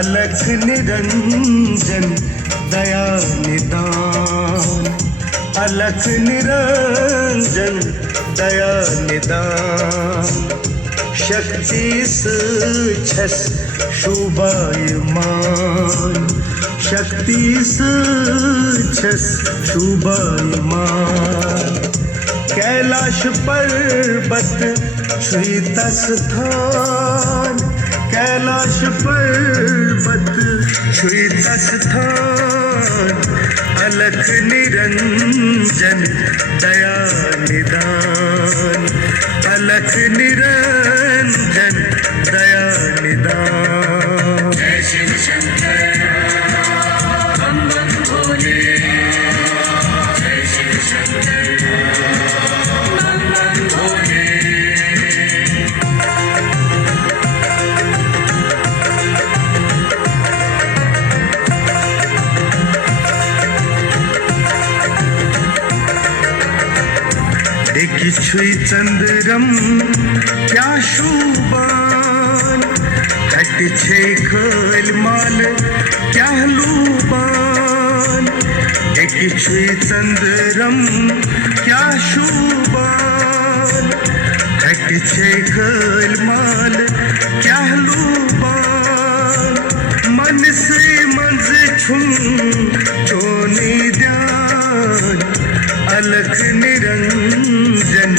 अलख निरंजन दया निदान, अलख निरंजन दया निदान, शक्ति छस शोभायमान, शक्ति छस शोभायमान, कैलाश पर्वत श्वेत स्थान, कैलाश पर्वत श्वेत स्थान, अलख निरंजन दया निदान, अलख निरंजन दया निदान। जय शिव शंकर बम बम भोले, जय शिव शंकर बम बम भोले। देखि छुई चंद्रम क्या शोभान, हट छे खोल माल क्या लूबान, देखि छुई चंद्रम क्या शोभान, हट छे खोल माल क्या लूबान, मन से मंज छुम चोनी ध्यान, अलख निरंजन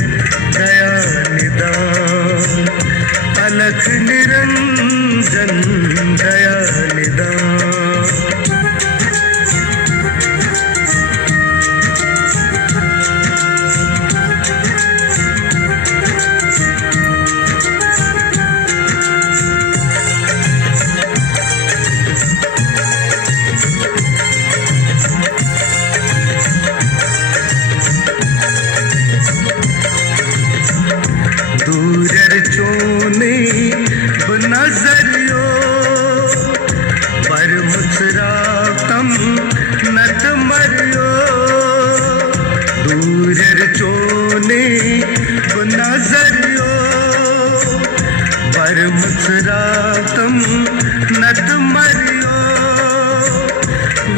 दया निदान, अलख निरंजन दया निदान। दूरर चोने बनजरियो पर मुचरातम नत मरियो, दूरर चोने बनजरियो पर मुचरातम नत मरियो,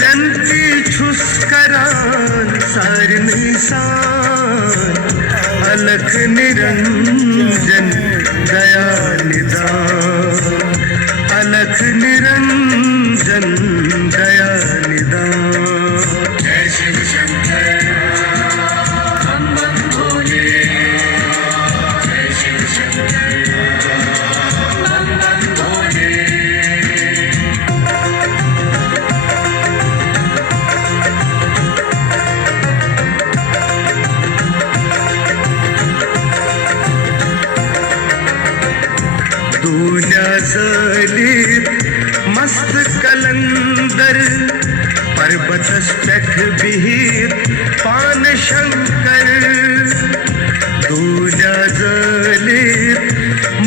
गंती छुस्करान सार निशान, अलख निरंजन दया निदान, अलख निरंजन दया निदान। जय शिव शंकर बम बम भोले, जय शिव शंकर बम बम भोले। दुनिया जलीब मस्त कलंदर, पर्वत स्टक विहीर पान शंकर, दुनिया जलीब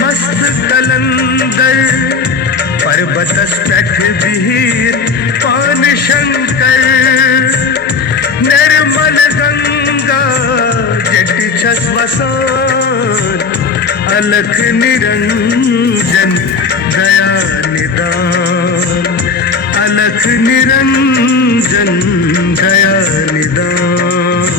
मस्त कलंदर, पर्वत स्टक विहीर पान शंकर, निर्मल गंगा जट छस्वसान, अलख निरंजन दया निदान, अलख निरंजन दया निदान।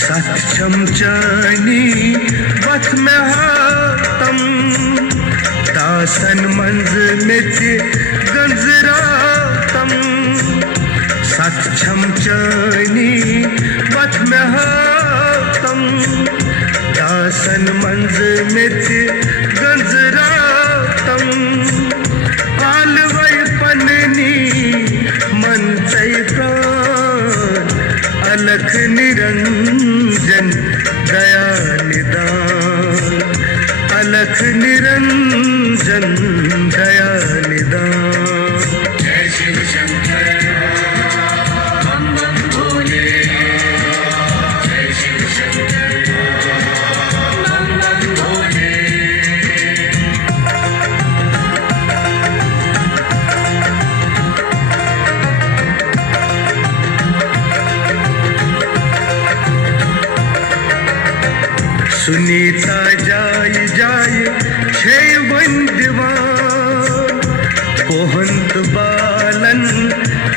सक्षम चानी वथ में हातम, दासन मंज मिच गंजरातम, सक्षम चानी वथ में हातम, दासन मंज में निरंजन दया निदान। जय शिव शंकर बम बम भोले, जय शिव शंकर बम बम भोले। सुनीता जाय जाय छे वंदवान, कोहंत बालन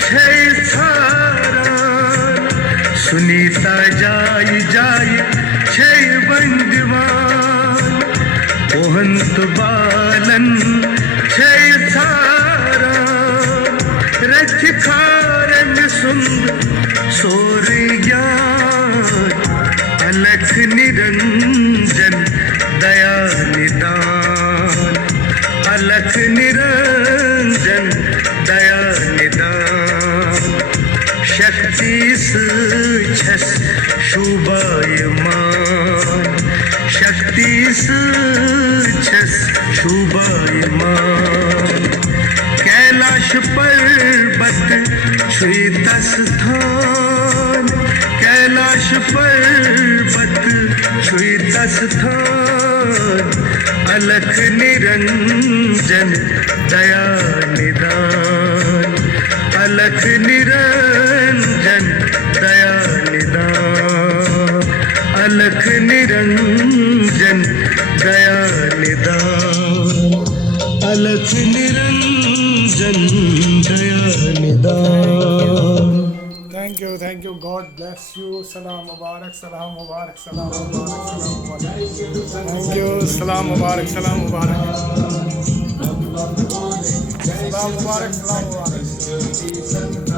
छे सारा। सुनीता जाय जाय छे वंदवान, कोहंत बालन छे सारा। रथ खारन सुंद सोरिया, अलख निरंजन दया निदान। अलख निरंजन दया निदान। शक्तिस छस शोभायमान, शक्तिस छस शोभायमान। कैलाश पर्वत श्वेतस स्थान, कैलाश पर्वत श्वेतस स्थान। अलख निरंजन दया निदान। अलख निरंजन दया निदान। अलख निरंजन दया निदान। अलख निरंजन दया निदान। Thank you. God bless you. Salam Mubarak, Salam Mubarak, Salam Mubarak, Salam Mubarak. Thank you. Salam Mubarak, Salam Mubarak. Salam Mubarak, Salam Mubarak.